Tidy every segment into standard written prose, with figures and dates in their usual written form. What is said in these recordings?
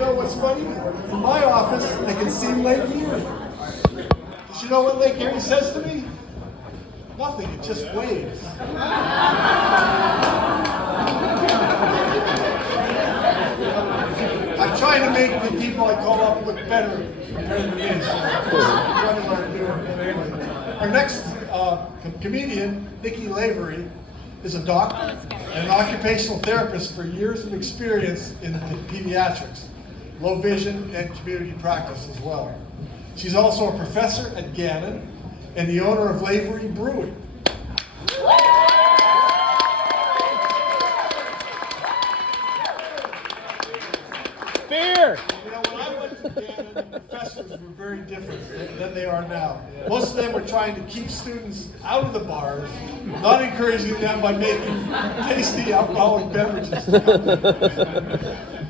know what's funny? In my office, I can see Lake Erie. Does you know what Lake Erie says to me? Nothing, it just waves. I'm trying to make the people I call up look better than me. Our next comedian, Nikki Lavery, is a doctor and an occupational therapist for years of experience in pediatrics, low vision, and community practice as well. She's also a professor at Gannon and the owner of Lavery Brewing. Beer! You know, when I went to Gannon, the professors were very different than they are now. Most of them were trying to keep students out of the bars, not encouraging them by making tasty alcoholic beverages.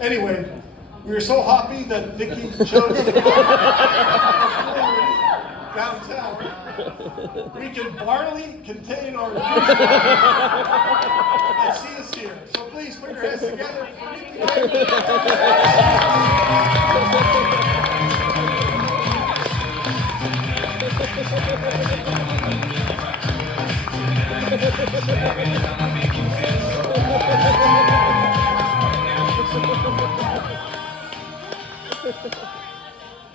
Anyway, we were so happy that Nikki chose to go downtown. We can barely contain our and she is here. So please put your hands together for Nikki.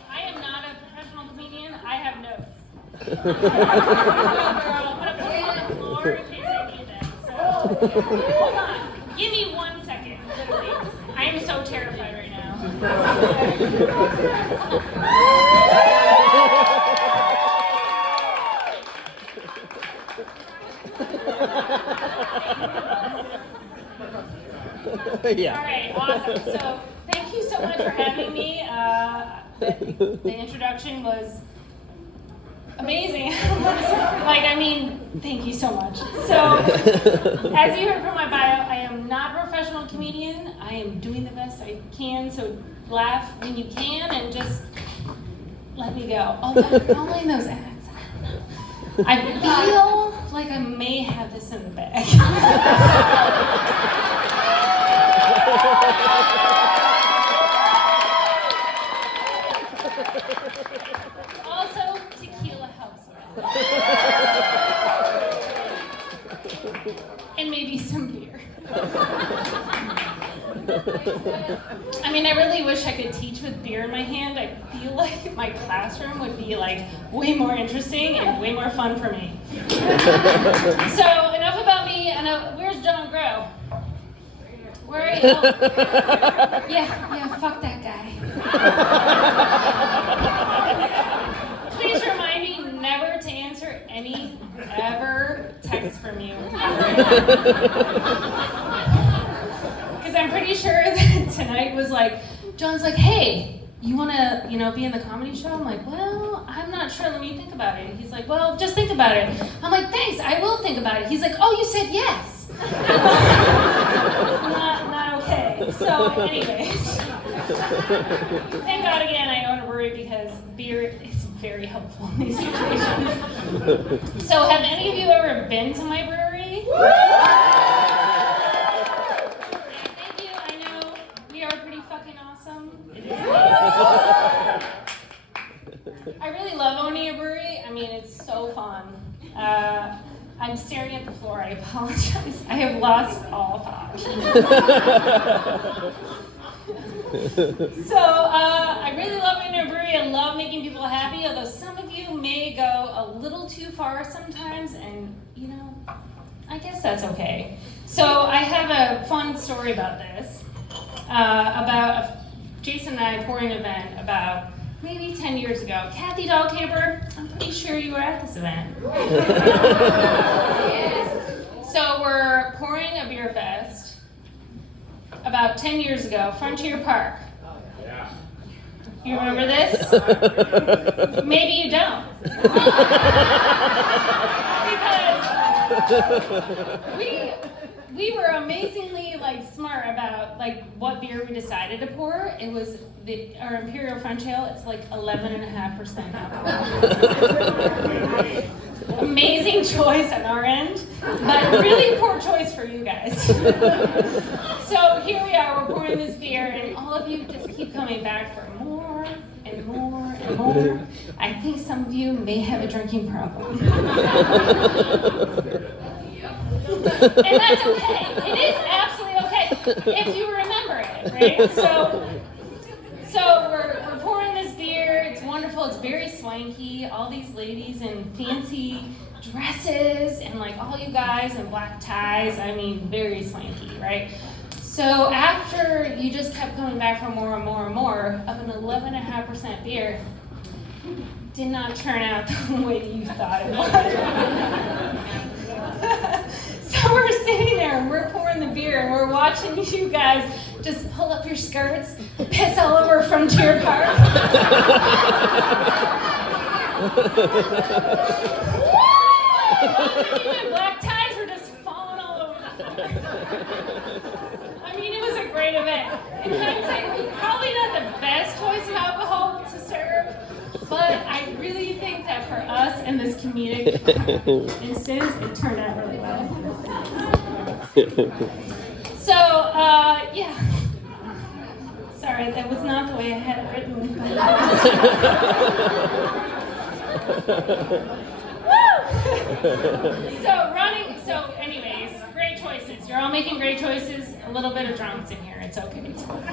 I am not a professional comedian. I have notes. I'm going to put them on the floor in case I need them. So, hold on. Give me 1 second, literally. I am so terrified right now. Yeah. All right, awesome. So thank you so much for having me. The introduction was amazing. Thank you so much. So, as you heard from my bio, I am not a professional comedian. I am doing the best I can, so laugh when you can and just let me go. Only those acts. I feel like I may have this in the bag. Also, tequila helps with it. And maybe some beer. I really wish I could teach with beer in my hand. I feel like my classroom would be way more interesting and way more fun for me. So enough about me. Where's John Grow? Where are you? Yeah, fuck that guy. Please remind me never to answer any ever texts from you. Because I'm pretty sure that tonight was John's hey, you want to, be in the comedy show? I'm well, I'm not sure. Let me think about it. He's well, just think about it. I'm thanks, I will think about it. He's oh, you said yes. Not okay. So, anyways, thank God again I own a brewery because beer is very helpful in these situations. So, have any of you ever been to my brewery? Thank you. I know we are pretty fucking awesome. It is. I really love owning a brewery. It's so fun. I'm staring at the floor. I apologize. I have lost all thought. So I really love owning a brewery. I love making people happy, although some of you may go a little too far sometimes, and I guess that's okay. So I have a fun story about this, about Jason and I pouring event about maybe 10 years ago. Kathy Dahlkaber, I'm pretty sure you were at this event. So we're pouring a beer fest about 10 years ago, Frontier Park. You remember this? Maybe you don't. Because we were amazingly smart about what beer we decided to pour. It was our Imperial French Ale. It's 11.5% alcohol. amazing choice on our end, but really poor choice for you guys. So here we are, we're pouring this beer, and all of you just keep coming back for more and more and more. I think some of you may have a drinking problem. And that's okay. It is absolutely okay if you remember it, right? So we're pouring this beer. It's wonderful. It's very swanky. All these ladies in fancy dresses and like all you guys in black ties. I mean, very swanky, right? So after you just kept coming back for more and more and more of an 11.5% beer, did not turn out the way you thought it would. So we're sitting there and we're pouring the beer and we're watching you guys just pull up your skirts, piss all over Frontier Park. My black ties were just falling all over the floor. I mean, it was a great event. In hindsight, probably not the best choice of alcohol to serve, but I really think that for us in this comedic instance, it turned out really well. So, yeah. Sorry, that was not the way I had it written. Woo! So anyways, great choices. You're all making great choices. A little bit of drunks in here. It's okay. It's cool.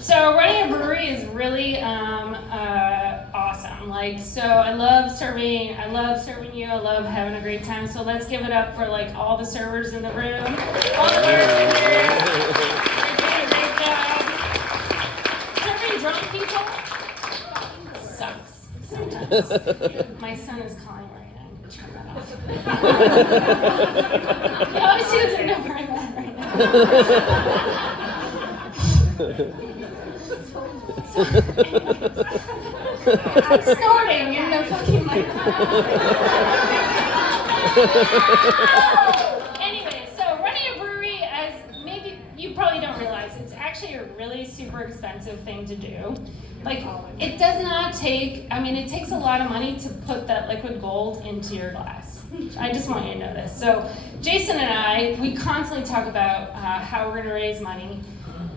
So running a brewery is really awesome. Like, so I love serving you. I love having a great time. So let's give it up for like all the servers in the room. All the bartenders. You're doing a great job. Serving drunk people sucks sometimes. My son is calling right now. I'm gonna turn that off. You always see this, I know where I'm at right now. I'm snorting in the fucking microphone. Anyway, so running a brewery, as maybe you probably don't realize, it's actually a really super expensive thing to do. Like, it does not take, it takes a lot of money to put that liquid gold into your glass. I just want you to know this. So Jason and I, we constantly talk about how we're gonna raise money,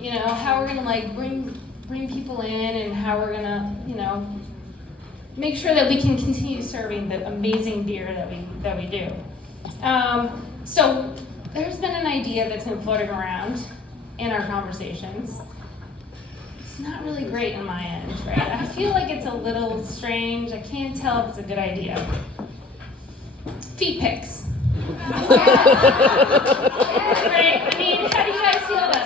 how we're gonna like bring people in and how we're gonna, make sure that we can continue serving the amazing beer that we do. So there's been an idea that's been floating around in our conversations. It's not really great on my end, right? I feel like it's a little strange. I can't tell if it's a good idea. Feet pics. Right? I mean, how do you guys feel about that?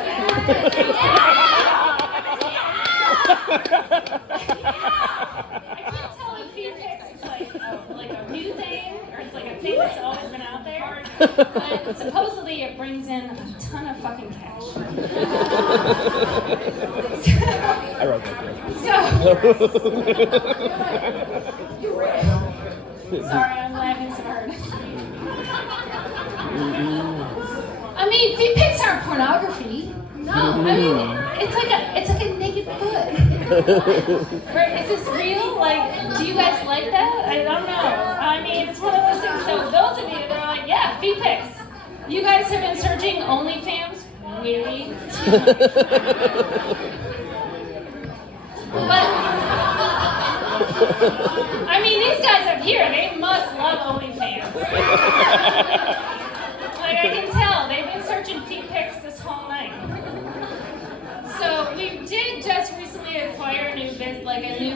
I can't tell if feet pics is like a new thing or it's like a thing that's always been out there. But supposedly it brings in a ton of fucking cash. I wrote that down. Sorry, I'm laughing so hard. I mean, feet pics aren't pornography. No, I mean, it's like a naked foot. Right? Is this real? Like, do you guys like that? I don't know. I mean, it's one of those things. So those of you that are like, yeah, feet pics. You guys have been searching OnlyFans way too much. But I mean, these guys up here, they must love OnlyFans. Like, I can tell, they've been searching feet pics this whole night. So we did just recently acquire a new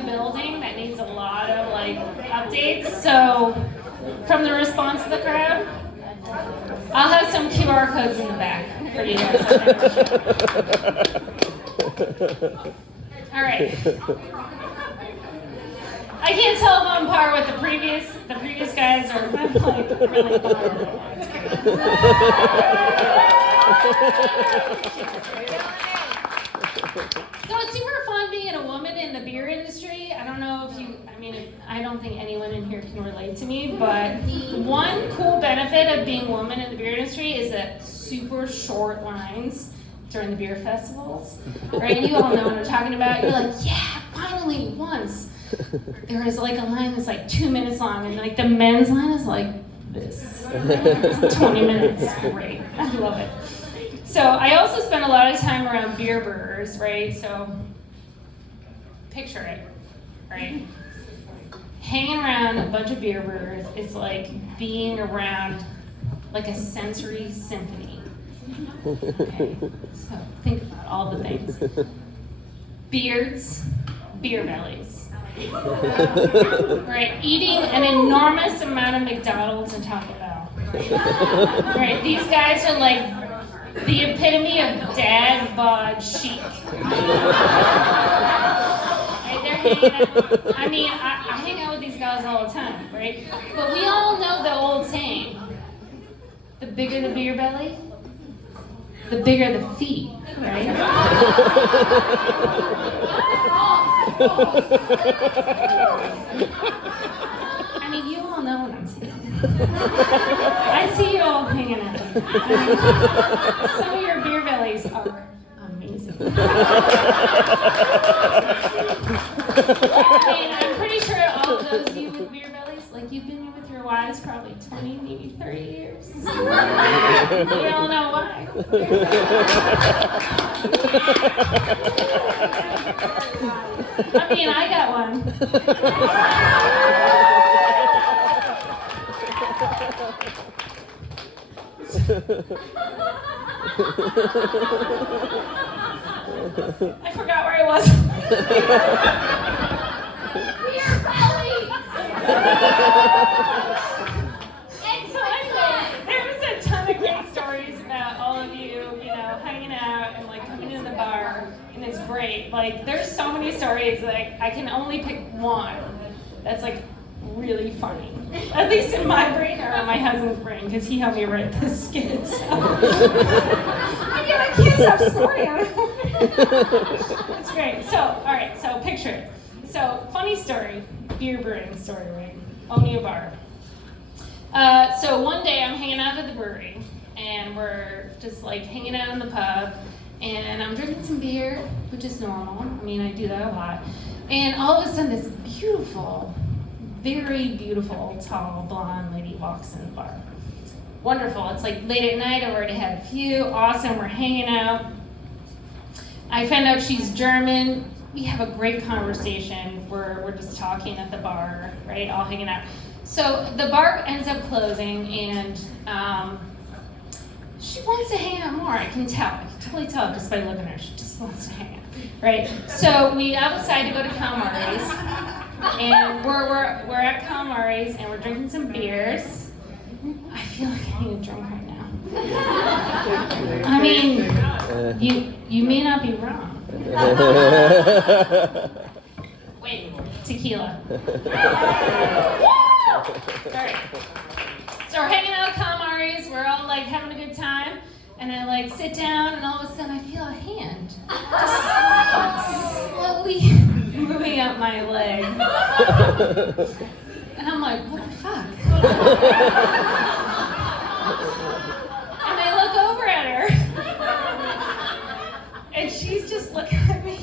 building that needs a lot of updates. So from the response of the crowd, I'll have some QR codes in the back for you guys. All right. I can't tell if I'm on par with the previous guys or if I'm really bothered. So it's super fun being a woman in the beer industry. I don't know if I don't think anyone in here can relate to me, but one cool benefit of being a woman in the beer industry is that super short lines during the beer festivals, right? You all know what I'm talking about. You're like, yeah, finally, once. there was like a line that's like 2 minutes long, and like the men's line is like this. It's 20 minutes. It's great. I love it. So I also spend a lot of time around beer brewers, right? So picture it, right? Hanging around a bunch of beer brewers is like being around like a sensory symphony. Okay. So think about all the things. Beards, beer bellies. Right, eating an enormous amount of McDonald's and Taco Bell. Right, these guys are like the epitome of dad bod chic. Right, they're hanging out. I mean, I hang out with these guys all the time, right? But we all know the old saying: the bigger the beer belly, the bigger the feet, right? I mean, you all know what I'm saying. I see you all hanging out. Some of your beer bellies are amazing. I mean, I'm pretty sure all of those of you with beer bellies, like you've been with your wives probably 20, maybe 30 years. We all know why. I mean, I got one. I forgot where I was. Beer belly! And so anyway, there was a ton of great stories about all of you, hanging out and like coming to the bar, and it's great. Like, there's so many stories, like, I can only pick one that's like really funny. At least in my brain or in my husband's brain, because he helped me write this skit. So. I can't stop snorting. It's great. So, all right, so picture it. So, funny story, beer brewing story, right? Owning a bar. So one day I'm hanging out at the brewery, and we're just like hanging out in the pub, and I'm drinking some beer, which is normal. I mean, I do that a lot. And all of a sudden, this beautiful, very beautiful, tall, blonde lady walks in the bar. Wonderful. It's like late at night. I've already had a few. Awesome. We're hanging out. I find out she's German. We have a great conversation. We're just talking at the bar, right? All hanging out. So the bar ends up closing, and she wants to hang out more. I can tell. I can totally tell just by looking at her. She just wants to hang out, right? So we all decide to go to Kellars, and we're at Kellars, and we're drinking some beers. I feel like I need a drink right now. I mean, you may not be wrong. Wait, tequila. Alright. So we're hanging out at Kellars, we're all like having a good time, and I like sit down, and all of a sudden I feel a hand just slowly moving up my leg. And I'm like, what the fuck? And I look over at her, and she's just looking at me.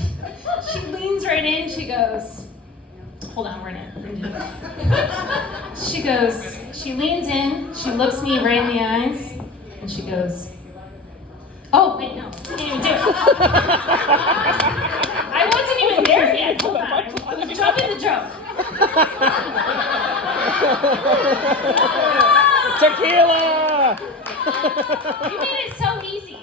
She leans right in, she goes, hold on, we're gonna do it. She leans in, she looks me right in the eyes, and she goes, oh, wait, no, I can't even do it. I wasn't even there yet, hold on, I was jumping the joke. Tequila! You made it so easy.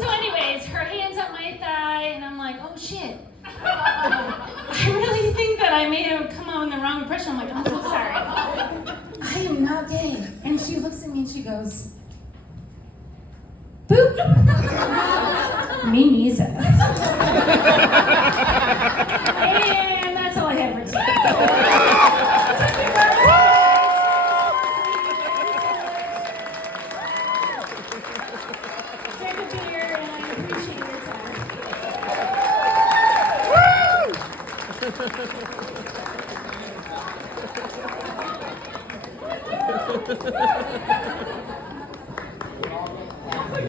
So anyways, her hand's on my thigh, and I'm like, oh shit. I really think that I may have come on the wrong impression. I'm like, I'm so sorry. I am not gay. And she looks at me and she goes, boop. Me neither. And that's all I have for today. Drink a beer, and I appreciate your time.